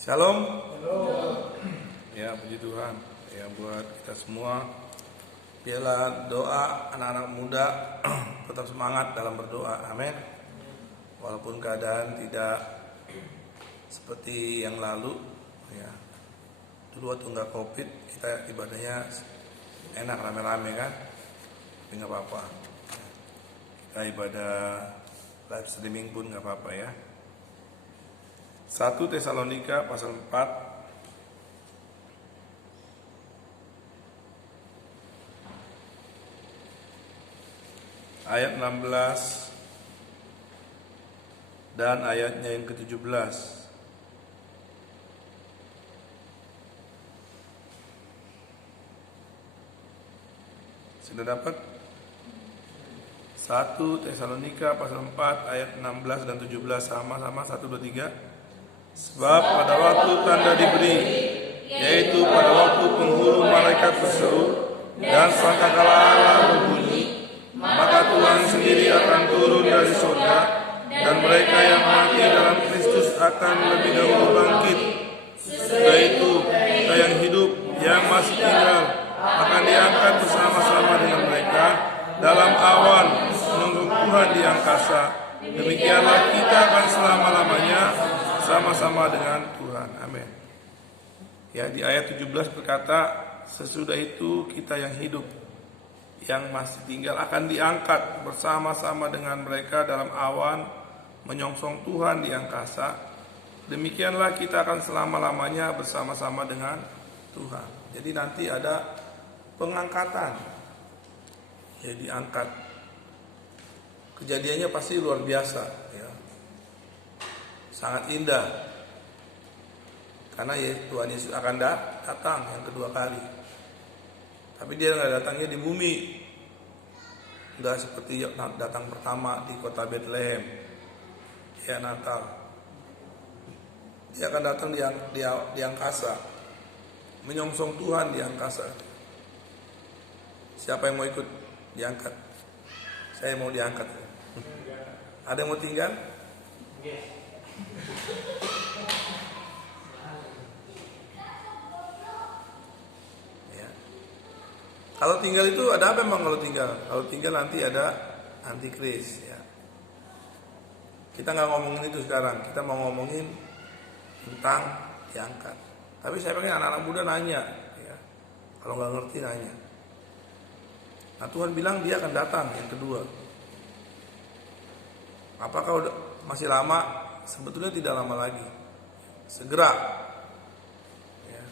Shalom. Ya, puji Tuhan. Ya, buat kita semua, biarlah doa anak-anak muda tetap semangat dalam berdoa. Amin. Walaupun keadaan tidak seperti yang lalu, ya. Dulu waktu nggak COVID, kita ibadahnya enak rame-rame kan, tapi nggak apa-apa. Kita ibadah live streaming pun nggak apa-apa ya. 1 Tesalonika pasal 4 ayat 16 dan ayatnya yang ke-17. Sudah dapat? 1 Tesalonika pasal 4 ayat 16 dan 17, sama-sama 1 2 3. Sebab pada waktu tanda diberi, yaitu pada waktu penghulu malaikat berseru dan sangkakala Allah berbunyi, maka Tuhan sendiri akan turun dari surga, dan mereka yang mati dalam Kristus akan lebih dahulu bangkit. Setelah itu kita yang hidup, yang masih tinggal, akan diangkat bersama-sama dengan mereka dalam awan menunggu Tuhan di angkasa. Demikianlah kita akan selama-lamanya sama-sama dengan Tuhan. Amin. Ya, di ayat 17 berkata, sesudah itu kita yang hidup, yang masih tinggal akan diangkat bersama-sama dengan mereka dalam awan menyongsong Tuhan di angkasa. Demikianlah kita akan selama-lamanya bersama-sama dengan Tuhan. Jadi nanti ada pengangkatan. Ya, diangkat. Kejadiannya pasti luar biasa, ya. Sangat indah, karena Tuhan Yesus akan datang yang kedua kali. Tapi dia nggak datangnya di bumi, nggak seperti datang pertama di kota Bethlehem, ya Natal. Dia akan datang di angkasa, menyongsong Tuhan di angkasa. Siapa yang mau ikut diangkat? Saya mau diangkat. Ada yang mau tinggal? Ya. Kalau tinggal itu ada apa memang kalau tinggal? Kalau tinggal nanti ada antikris, ya. Kita nggak ngomongin itu sekarang. Kita mau ngomongin tentang diangkat. Tapi saya pengen anak-anak muda nanya, ya. Kalau nggak ngerti nanya. Nah, Tuhan bilang dia akan datang yang kedua. Apakah masih lama? Sebetulnya tidak lama lagi. Segera. Ya.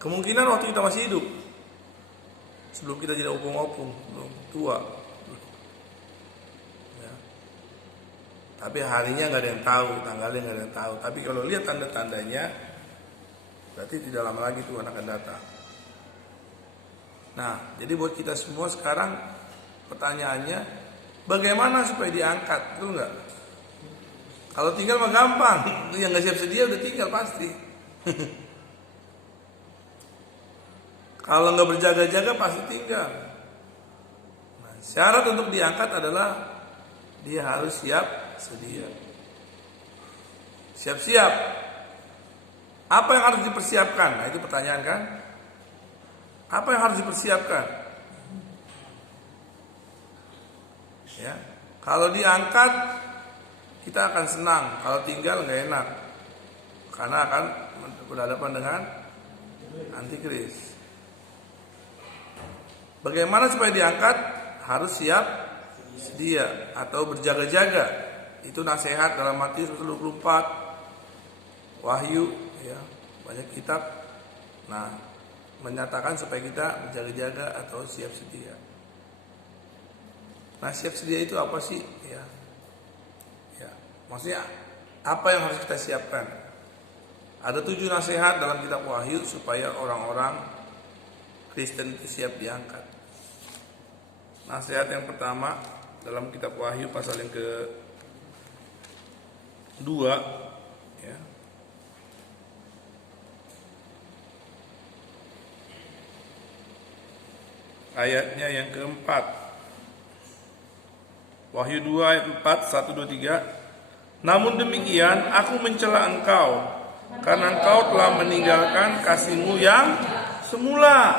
Kemungkinan waktu kita masih hidup, sebelum kita jadi opung-opung, belum tua. Ya. Tapi harinya nggak ada yang tahu, tanggalnya nggak ada yang tahu. Tapi kalau lihat tanda-tandanya, berarti tidak lama lagi Tuhan akan datang. Nah, jadi buat kita semua sekarang pertanyaannya, bagaimana supaya diangkat? Betul nggak? Kalau tinggal mah gampang, yang nggak siap sedia udah tinggal pasti. Kalau nggak berjaga-jaga pasti tinggal. Nah, syarat untuk diangkat adalah dia harus siap sedia. Siap-siap. Apa yang harus dipersiapkan? Nah, itu pertanyaan kan? Apa yang harus dipersiapkan? Ya, kalau diangkat kita akan senang, kalau tinggal nggak enak, karena akan berhadapan dengan antikris. Bagaimana supaya diangkat? Harus siap sedia atau berjaga-jaga. Itu nasihat dalam Matius 24, Wahyu, ya, banyak kitab. Nah, menyatakan supaya kita berjaga-jaga atau siap sedia. Nah, siap sedia itu apa sih? Ya, maksudnya apa yang harus kita siapkan? Ada 7 nasihat dalam kitab Wahyu supaya orang-orang Kristen itu siap diangkat. Nasihat yang pertama dalam kitab Wahyu pasal yang ke-2, ya. Ayatnya yang ke-4. Wahyu 2 ayat 4, 1 2 3. Namun demikian aku mencela engkau, karena engkau telah meninggalkan kasihmu yang semula.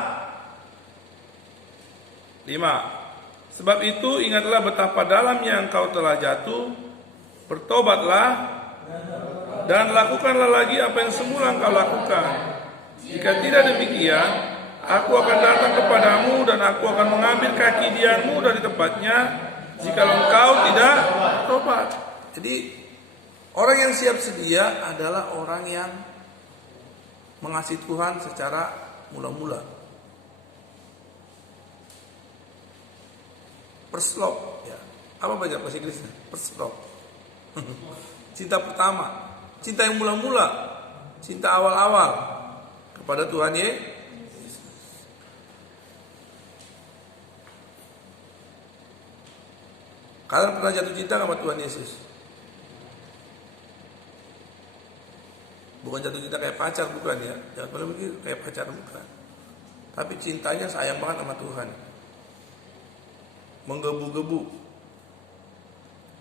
5. Sebab itu ingatlah betapa dalamnya engkau telah jatuh, bertobatlah dan lakukanlah lagi apa yang semula engkau lakukan. Jika tidak demikian, aku akan datang kepadamu dan aku akan mengambil kaki dianmu dari tempatnya, jika engkau tidak tobat. Jadi orang yang siap sedia adalah orang yang mengasihi Tuhan secara mula-mula. First love, ya. Apa bahasa Inggrisnya? First love. Cinta pertama, cinta yang mula-mula, cinta awal-awal kepada Tuhan Yesus. Kalian pernah jatuh cinta sama Tuhan Yesus? Bukan jatuh cinta kayak pacar, bukan ya. Jangan pernah mikir kayak pacar, bukan. Tapi cintanya sayang banget sama Tuhan. Menggebu-gebu.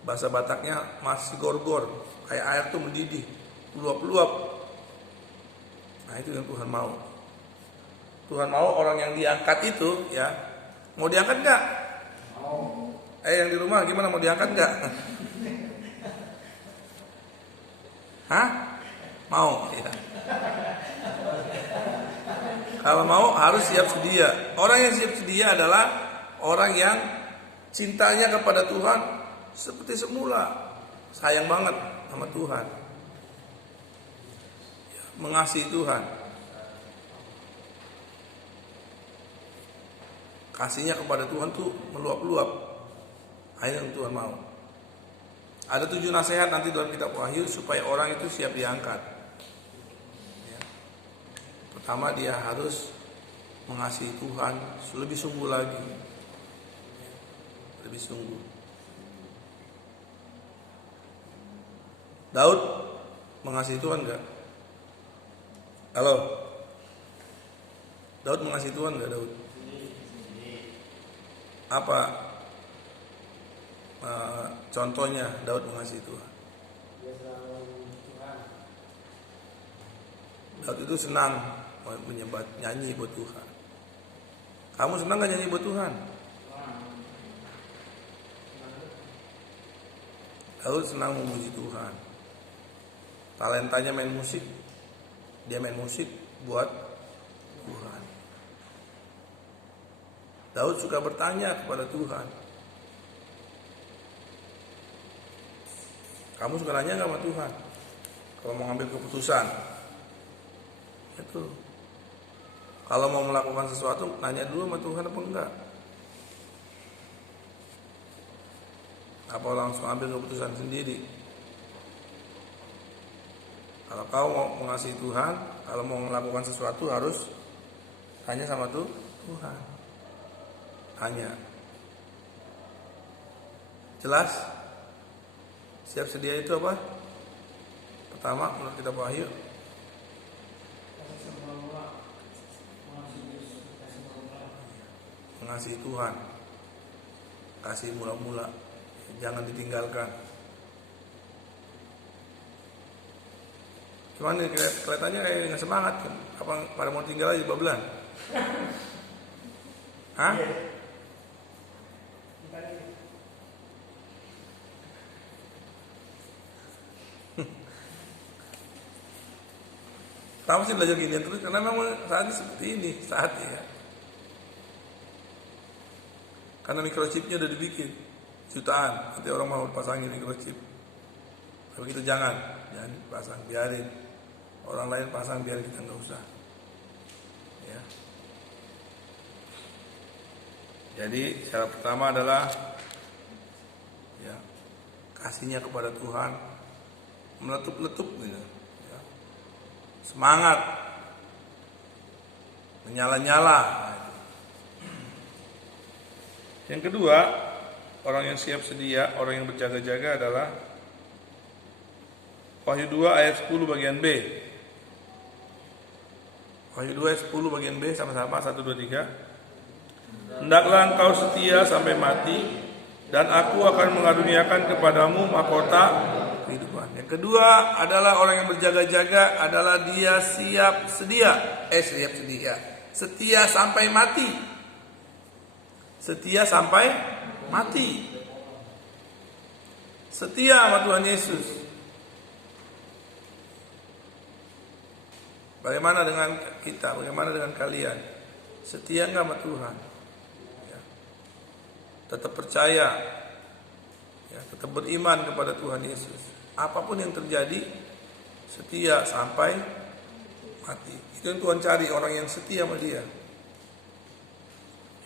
Bahasa Bataknya masih gor-gor, kayak air tuh mendidih, luap-luap. Nah itu yang Tuhan mau. Tuhan mau orang yang diangkat itu, ya. Mau diangkat nggak? Mau. Yang di rumah gimana, mau diangkat nggak? Hah? Mau, ya. Kalau mau harus siap sedia. Orang yang siap sedia adalah orang yang cintanya kepada Tuhan seperti semula, sayang banget sama Tuhan, mengasihi Tuhan, kasihnya kepada Tuhan tuh meluap-luap. Akhirnya Tuhan mau. Ada 7 nasihat nanti dalam kitab Wahyu supaya orang itu siap diangkat. Ya. Pertama, dia harus mengasihi Tuhan lebih sungguh lagi, lebih sungguh. Daud mengasihi Tuhan enggak? Halo? Daud mengasihi Tuhan enggak, Daud? Apa contohnya Daud mengasihi Tuhan? Daud itu senang menyembah, nyanyi buat Tuhan. Kamu senang gak nyanyi buat Tuhan? Daud senang memuji Tuhan. Talentanya main musik, dia main musik buat Tuhan. Daud suka bertanya kepada Tuhan. Kamu suka nanya gak sama Tuhan? Kalau mau ngambil keputusan, itu. Kalau mau melakukan sesuatu, nanya dulu sama Tuhan apa enggak? Apa langsung ambil keputusan sendiri? Kalau kau mau mengasihi Tuhan, kalau mau melakukan sesuatu harus tanya sama Tuhan. Tanya. Jelas? Siap sedia itu apa? Pertama, menurut kitab Wahyu, mengasihi Tuhan. Kasih mula-mula, jangan ditinggalkan. Cuman nih kelihatannya kayak nggak semangat kan? Apa pada mau tinggal aja babelan? Hah? Kamu sih belajar gini terus karena memang saatnya seperti ini saatnya. Karena microchipnya udah dibikin jutaan, nanti orang mau pasangin microchip. Tapi kita jangan pasang, biarin orang lain pasang, biar kita nggak usah. Ya. Jadi syarat pertama adalah ya, kasihnya kepada Tuhan meletup-letup gitu. Ya. Semangat, menyala-nyala. Yang kedua, orang yang siap sedia, orang yang berjaga-jaga adalah Wahyu 2 ayat 10 bagian B. Wahyu 2 ayat 10 bagian B, sama-sama 1, 2, 3. Hendaklah engkau setia sampai mati, dan aku akan mengaruniakan kepadamu mahkota kehidupan. Yang kedua adalah orang yang berjaga-jaga adalah dia setia sampai mati. Setia sampai mati. Setia sama Tuhan Yesus. Bagaimana dengan kita? Bagaimana dengan kalian? Setia nggak sama Tuhan? Ya. Tetap percaya, ya, tetap beriman kepada Tuhan Yesus. Apapun yang terjadi, setia sampai mati. Itu yang Tuhan cari, orang yang setia sama Dia.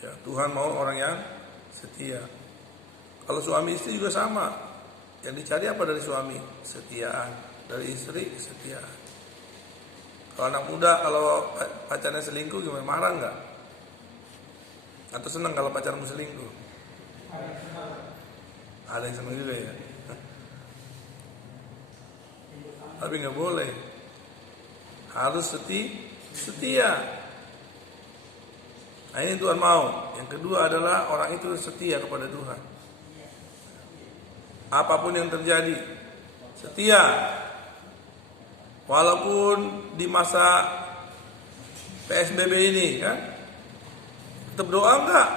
Ya, Tuhan mau orang yang setia. Kalau suami istri juga sama. Yang dicari apa dari suami? Kesetiaan. Dari istri, kesetiaan. Kalau anak muda, kalau pacarnya selingkuh gimana? Marah nggak? Atau senang kalau pacarmu selingkuh? Ada yang senang juga ya. Tapi nggak boleh. Harus setia. Nah, ini Tuhan mau. Yang kedua adalah orang itu setia kepada Tuhan. Apapun yang terjadi, setia. Walaupun di masa PSBB ini kan, tetap doa enggak?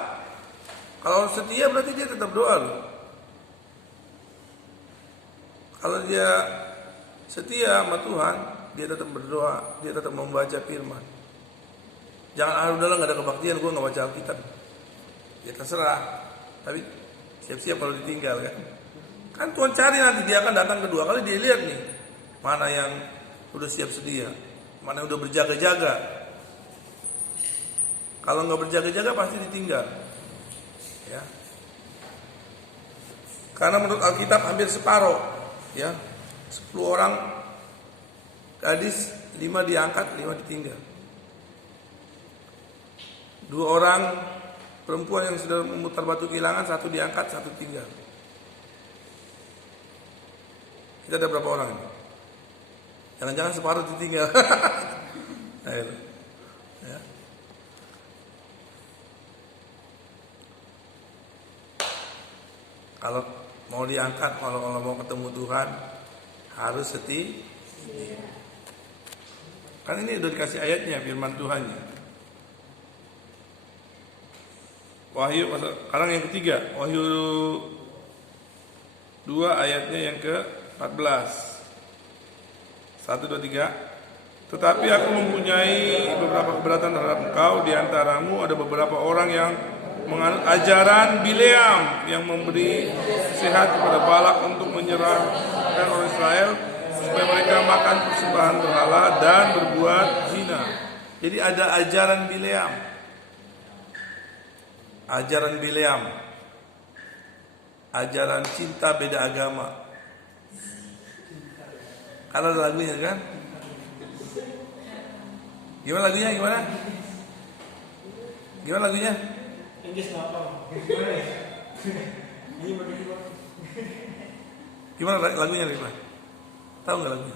Kalau setia berarti dia tetap doa loh. Kalau dia setia sama Tuhan, dia tetap berdoa, dia tetap membaca firman. Jangan udahlah nggak ada kebaktian, gue nggak baca Alkitab. Ya terserah, tapi siap-siap kalau ditinggal kan. Kan Tuhan cari nanti dia akan datang kedua kali, dia lihat nih mana yang udah siap sedia, mana yang udah berjaga-jaga. Kalau nggak berjaga-jaga pasti ditinggal. Ya. Karena menurut Alkitab hampir separuh, ya, 10 orang gadis, 5 diangkat, 5 ditinggal. 2 orang perempuan yang sudah memutar batu kehilangan, 1 diangkat, 1 tinggal. Kita ada berapa orang ini? Jangan-jangan separuh ditinggal. Nah, itu. Ya. Kalau mau diangkat, kalau mau ketemu Tuhan, harus setia. Kan ini udah dikasih ayatnya, firman Tuhannya. Wahyu, sekarang yang ketiga, Wahyu 2 ayatnya yang ke-14. 1, 2, 3. Tetapi aku mempunyai beberapa keberatan terhadap engkau. Di antaramu ada beberapa orang yang menganut ajaran Bileam, yang memberi nasihat kepada Balak untuk menyerahkan orang Israel supaya mereka makan persembahan berhala dan berbuat zina. Jadi ada ajaran Bileam. Ajaran Bileam. Ajaran cinta beda agama. Karena ada lagunya kan? Gimana lagunya? Gimana lagunya? Gimana lagunya, Rima? Tahu nggak lagunya?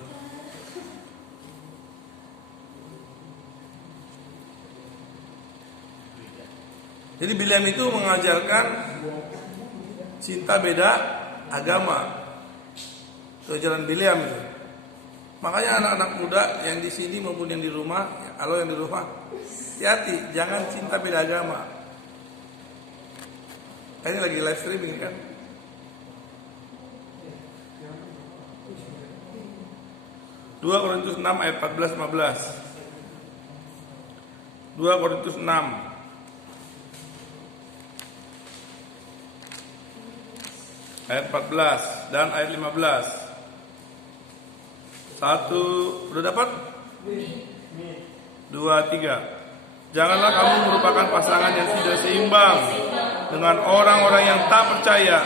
Jadi Bileam itu mengajarkan cinta beda agama. Itu ajaran Bileam itu. Makanya anak-anak muda yang di sini maupun yang di rumah, kalau yang di rumah, hati-hati, jangan cinta beda agama. Ini lagi live streaming kan? Dua Korintus 6 ayat 14-15. 2 Korintus 6 ayat 14 dan ayat 15. 1, udah dapat? 2, 3. Janganlah kamu merupakan pasangan yang tidak seimbang dengan orang-orang yang tak percaya.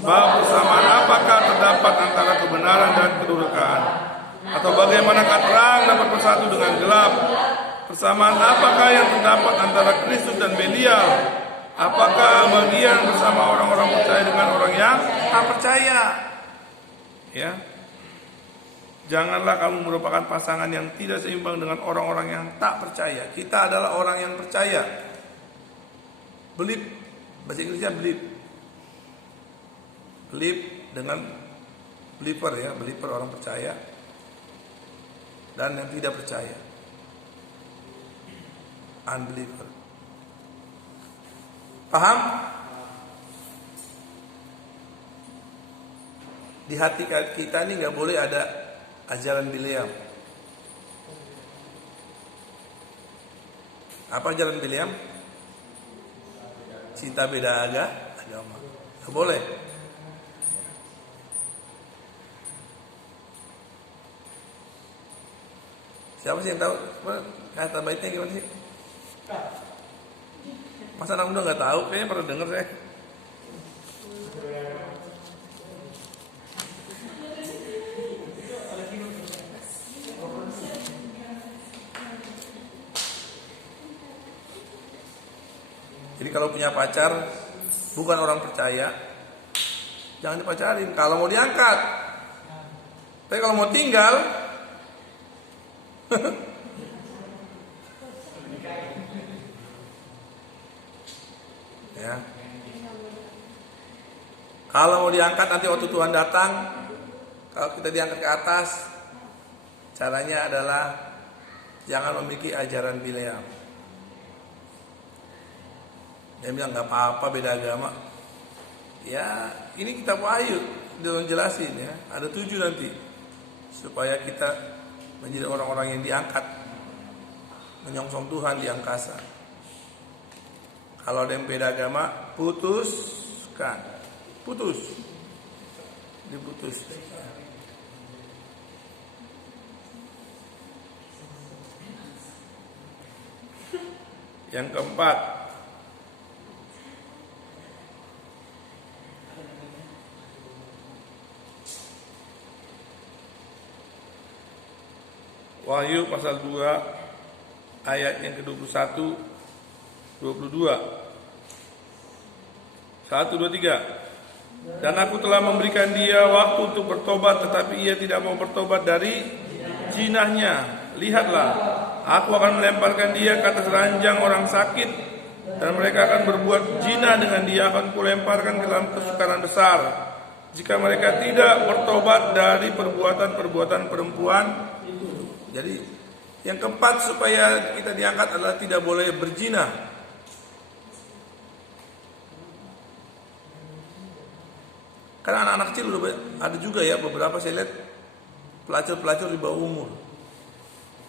Sebab persamaan apakah terdapat antara kebenaran dan kedurhakaan? Atau bagaimanakah terang dapat bersatu dengan gelap? Persamaan apakah yang terdapat antara Kristus dan Belial? Apakah bagian bersama orang-orang percaya dengan orang yang tak percaya? Ya. Janganlah kamu merupakan pasangan yang tidak seimbang dengan orang-orang yang tak percaya. Kita adalah orang yang percaya. Believe, bahasa Inggrisnya believe. Believe dengan believer ya, believer orang percaya, dan yang tidak percaya, unbeliever. Paham? Di hati kita ini nggak boleh ada ajaran Bileam. Apa ajaran Bileam? Cinta beda agama. Nggak boleh. Siapa sih yang tahu kata baiknya gimana sih? Masa anak muda nggak tahu? Kayaknya pernah dengar saya. Jadi kalau punya pacar bukan orang percaya, jangan dipacarin. Kalau mau diangkat, tapi kalau mau tinggal, ya. Kalau mau diangkat nanti waktu Tuhan datang, kalau kita diangkat ke atas, caranya adalah jangan memiliki ajaran Bileam. Dia bilang nggak apa-apa beda agama. Ya ini kitab Wahyu dia jelasin ya. Ada 7 nanti supaya kita menjadi orang-orang yang diangkat, menyongsong Tuhan di angkasa. Kalau ada yang beda agama, putuskan, diputus. Yang keempat, Wahyu pasal 2 ayat yang ke-21 22. 1 2 3. Dan aku telah memberikan dia waktu untuk bertobat, tetapi ia tidak mau bertobat dari zinahnya. Lihatlah, aku akan melemparkan dia ke atas ranjang orang sakit, dan mereka akan berbuat zina dengan dia, akan kulemparkan ke dalam kesukaran besar, jika mereka tidak bertobat dari perbuatan-perbuatan perempuan. Jadi yang keempat supaya kita diangkat adalah tidak boleh berzina. Karena anak-anak kecil udah ada juga ya, beberapa saya lihat pelacur-pelacur di bawah umur.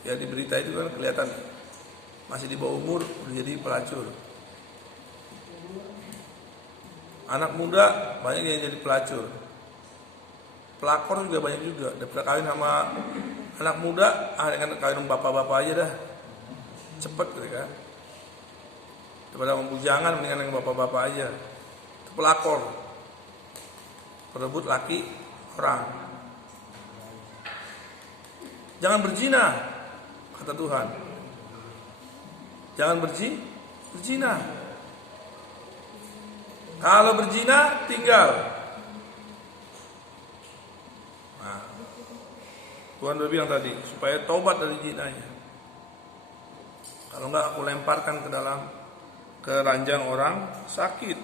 Ya di berita itu kan kelihatan masih di bawah umur udah jadi pelacur. Anak muda banyak yang jadi pelacur. Pelakor juga banyak juga. Daripada kawin sama anak muda, dengan kawin bapak-bapak aja dah, cepet gitu kan. Daripada membujangan, mendingan dengan bapak-bapak aja. Itu pelakor, perebut laki orang. Jangan berzina, kata Tuhan. Jangan berzina. Kalau berzina, tinggal. Tuhan udah bilang tadi supaya tobat dari zinanya. Kalau enggak aku lemparkan ke ranjang orang sakit.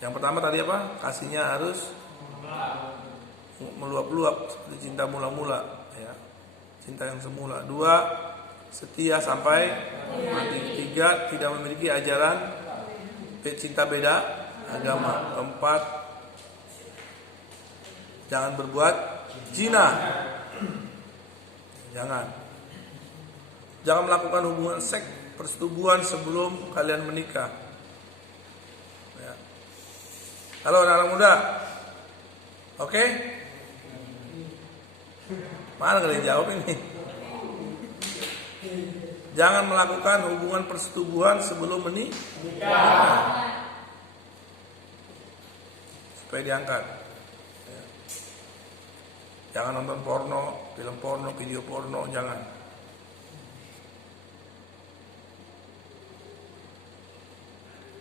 Yang pertama tadi apa? Kasihnya harus meluap-luap seperti cinta mula-mula ya. Cinta yang semula. 2, setia sampai mati. 3, tidak memiliki ajaran cinta beda agama. 4, jangan berbuat zina. Jangan melakukan hubungan seks persetubuhan sebelum kalian menikah. Ya. Halo anak muda, oke? Mana kalian jawab ini? Jangan melakukan hubungan persetubuhan sebelum menikah. Supaya diangkat. Jangan nonton porno, film porno, video porno, jangan.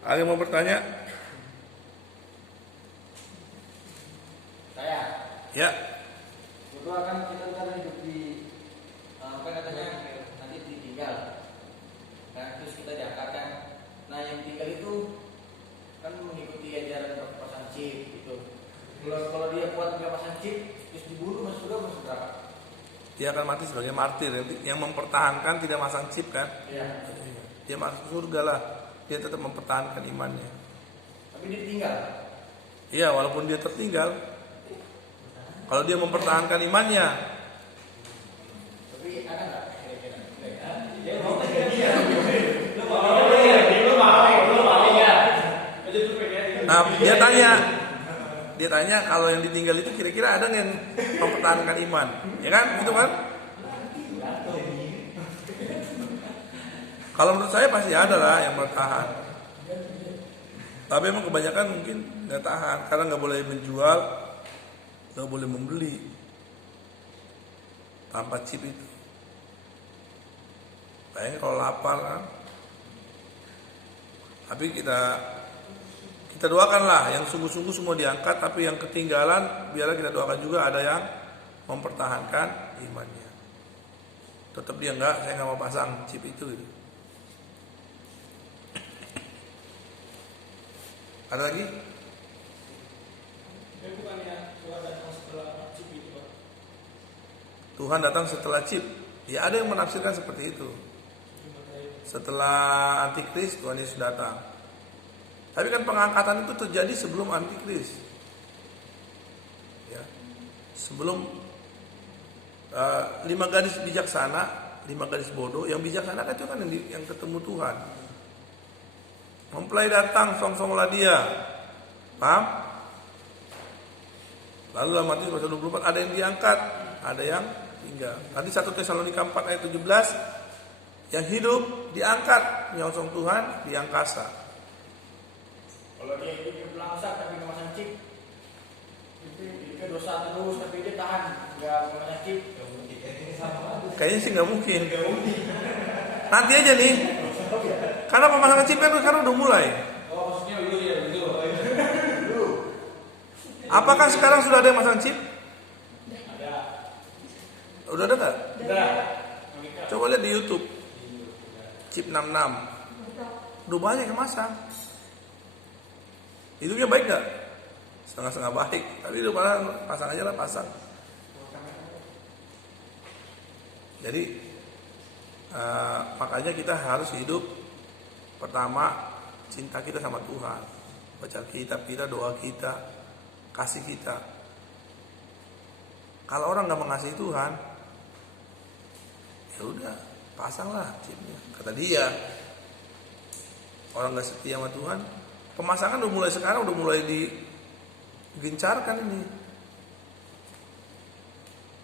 Ada yang mau bertanya? Saya. Ya. Itu akan kita hidup di apa katanya nanti ditinggal. Nah terus kita diangkatkan. Nah yang tinggal itu kan mengikuti ajaran untuk pasang chip gitu. Kalau dia kuat nggak pasang chip, terus dibunuh masuk surga masuk neraka. Dia akan mati sebagai martir yang mempertahankan tidak masang chip kan. Iya. Dia masuk surga lah. Dia tetap mempertahankan imannya. Tapi dia tinggal. Iya, walaupun dia tertinggal. Kalau dia mempertahankan imannya. Tapi ada nggak kira-kira? Nah, dia tanya kalau yang ditinggal itu kira-kira ada nggak yang mempertahankan iman, ya kan? Itu kan? Kalau menurut saya pasti ada lah yang bertahan. Tapi emang kebanyakan mungkin nggak tahan karena nggak boleh menjual, nggak boleh membeli tanpa chip itu. Bayangin kalau lapar kan. Tapi kita doakanlah yang sungguh-sungguh semua diangkat, tapi yang ketinggalan biarlah kita doakan juga ada yang mempertahankan imannya. Tetap dia saya nggak mau pasang chip itu. Ada lagi? Tuhan datang setelah chip. Ya ada yang menafsirkan seperti itu. Setelah antikris Tuhan Yesus datang. Tapi kan pengangkatan itu terjadi sebelum antikris. Ya. Sebelum 5 gadis bijaksana, 5 gadis bodoh, yang bijaksana kan itu kan yang ketemu Tuhan. Mempelai datang, song-songlah dia. Paham? Lalu dalam Matius pasal 24 ada yang diangkat, ada yang tinggal. Tadi 1 Tesalonika 4 ayat 17, yang hidup diangkat, menyongsong Tuhan di angkasa. Kalau dia hidupnya belangsak tapi nggak masang chip, itu dosa terus tapi dia tahan nggak masang chip. Kayaknya sih nggak mungkin. Nanti aja nih. Karena pemasangan chip kan sekarang udah mulai. Oh maksudnya dulu ya dulu. Apakah sekarang sudah ada yang masang chip? Ada. Udah ada nggak? Udah. Coba lihat di YouTube. Chip 66. Udah banyak yang masang. Hidupnya baik nggak? Setengah-setengah baik. Tapi udah pasang aja lah, pasang. Jadi makanya kita harus hidup. Pertama, cinta kita sama Tuhan, baca kitab kita, doa kita, kasih kita. Kalau orang nggak mengasihi Tuhan, ya udah pasanglah chipnya. Kata dia, orang nggak setia sama Tuhan, pemasangan udah mulai sekarang, udah mulai digencarkan ini.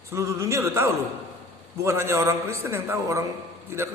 Seluruh dunia udah tahu loh, bukan hanya orang Kristen yang tahu, orang tidak Kristen